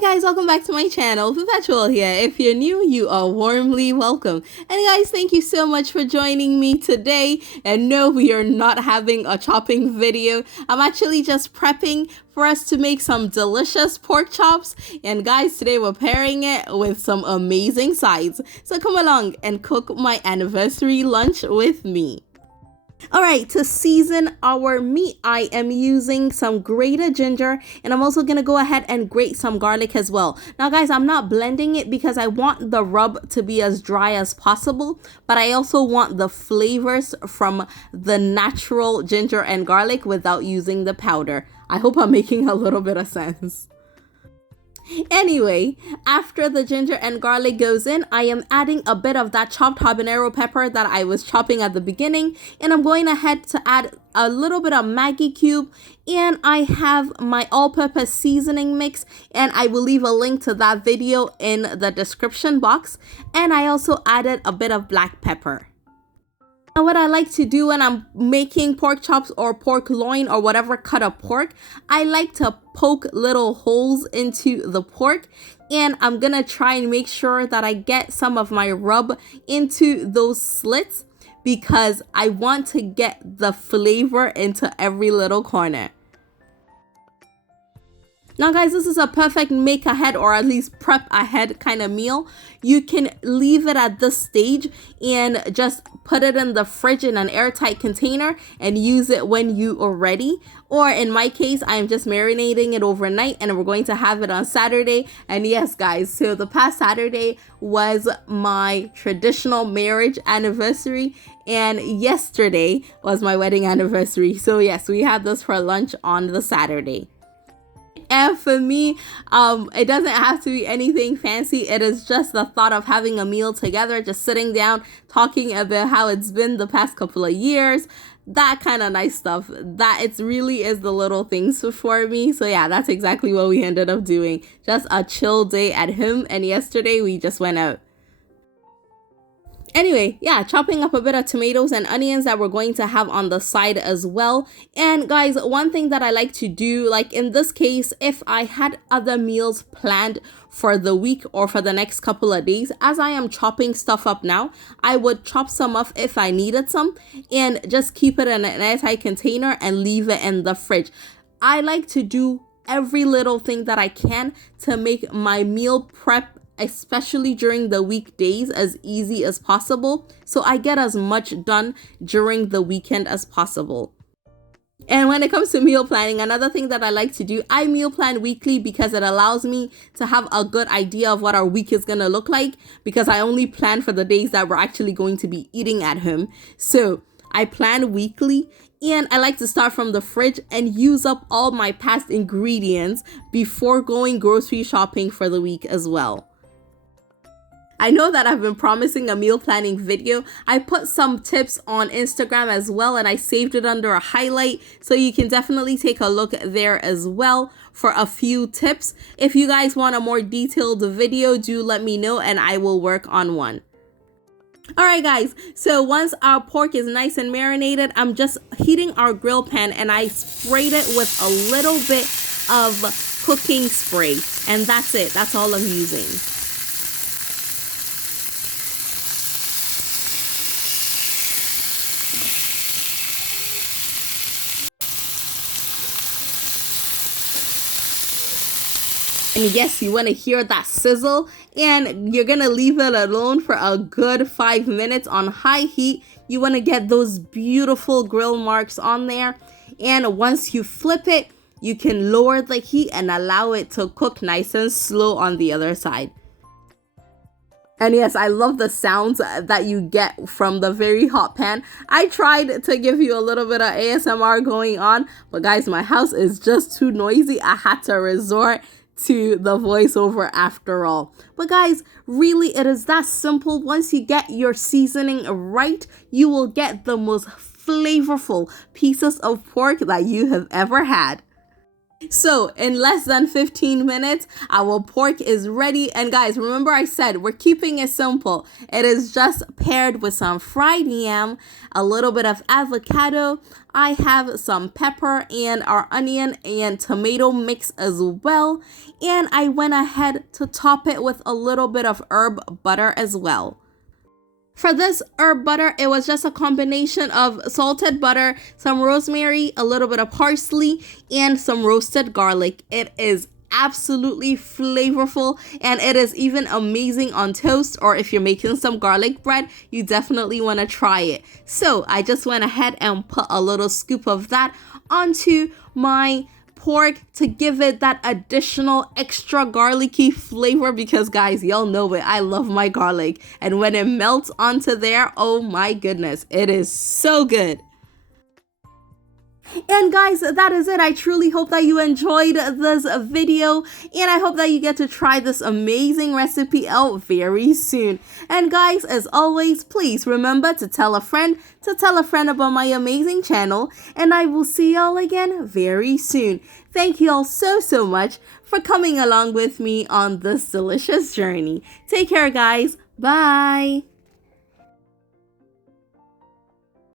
Hi guys, welcome back to my channel. Perpetual here. If you're new, you are warmly welcome. And guys, thank you so much for joining me today. And no, we are not having a chopping video. I'm actually just prepping for us to make some delicious pork chops. And guys, today we're pairing it with some amazing sides. So come along and cook my anniversary lunch with me. Alright, to season our meat, I am using some grated ginger, and I'm also going to go ahead and grate some garlic as well. Now guys, I'm not blending it because I want the rub to be as dry as possible, but I also want the flavors from the natural ginger and garlic without using the powder. I hope I'm making a little bit of sense. Anyway, after the ginger and garlic goes in, I am adding a bit of that chopped habanero pepper that I was chopping at the beginning, and I'm going ahead to add a little bit of Maggi cube, and I have my all-purpose seasoning mix, and I will leave a link to that video in the description box. And I also added a bit of black pepper. Now what I like to do when I'm making pork chops or pork loin or whatever cut of pork, I like to poke little holes into the pork, and I'm gonna try and make sure that I get some of my rub into those slits because I want to get the flavor into every little corner. Now guys, this is a perfect make ahead or at least prep ahead kind of meal. You can leave it at this stage and just put it in the fridge in an airtight container and use it when you are ready. Or in my case, I'm just marinating it overnight and we're going to have it on Saturday. And yes guys, so the past Saturday was my traditional marriage anniversary and yesterday was my wedding anniversary. So yes, we had this for lunch on the Saturday. And for me, it doesn't have to be anything fancy. It is just the thought of having a meal together, just sitting down, talking about how it's been the past couple of years, that kind of nice stuff. That it really is the little things for me. So yeah, that's exactly what we ended up doing. Just a chill day at home, and yesterday we just went out. Anyway, yeah, chopping up a bit of tomatoes and onions that we're going to have on the side as well. And guys, one thing that I like to do, like in this case, if I had other meals planned for the week or for the next couple of days, as I am chopping stuff up now, I would chop some up if I needed some and just keep it in an airtight container and leave it in the fridge. I like to do every little thing that I can to make my meal prep, especially during the weekdays, as easy as possible, so I get as much done during the weekend as possible. And when it comes to meal planning, another thing that I like to do, I meal plan weekly because it allows me to have a good idea of what our week is gonna look like, because I only plan for the days that we're actually going to be eating at home. So I plan weekly, and I like to start from the fridge and use up all my past ingredients before going grocery shopping for the week as well. I know that I've been promising a meal planning video. I put some tips on Instagram as well, and I saved it under a highlight, so you can definitely take a look there as well for a few tips. If you guys want a more detailed video, do let me know and I will work on one. Alright guys, so once our pork is nice and marinated, I'm just heating our grill pan and I sprayed it with a little bit of cooking spray, and that's it. That's all I'm using. And yes, you want to hear that sizzle, and you're going to leave it alone for a good 5 minutes on high heat. You want to get those beautiful grill marks on there. And once you flip it, you can lower the heat and allow it to cook nice and slow on the other side. And yes, I love the sounds that you get from the very hot pan. I tried to give you a little bit of ASMR going on, but guys, my house is just too noisy. I had to resort to the voiceover after all. But guys, really it is that simple. Once you get your seasoning right, you will get the most flavorful pieces of pork that you have ever had. So in less than 15 minutes, our pork is ready. And guys, remember I said we're keeping it simple. It is just paired with some fried yam, a little bit of avocado. I have some pepper and our onion and tomato mix as well. And I went ahead to top it with a little bit of herb butter as well. For this herb butter, it was just a combination of salted butter, some rosemary, a little bit of parsley, and some roasted garlic. It is absolutely flavorful, and it is even amazing on toast, or if you're making some garlic bread, you definitely want to try it. So I just went ahead and put a little scoop of that onto my pork to give it that additional extra garlicky flavor, because guys, y'all know it, I love my garlic, and when it melts onto there, oh my goodness, it is so good. And guys, that is it. I truly hope that you enjoyed this video, and I hope that you get to try this amazing recipe out very soon. And guys, as always, please remember to tell a friend about my amazing channel, and I will see y'all again very soon. Thank you all so much for coming along with me on this delicious journey. Take care, guys. Bye.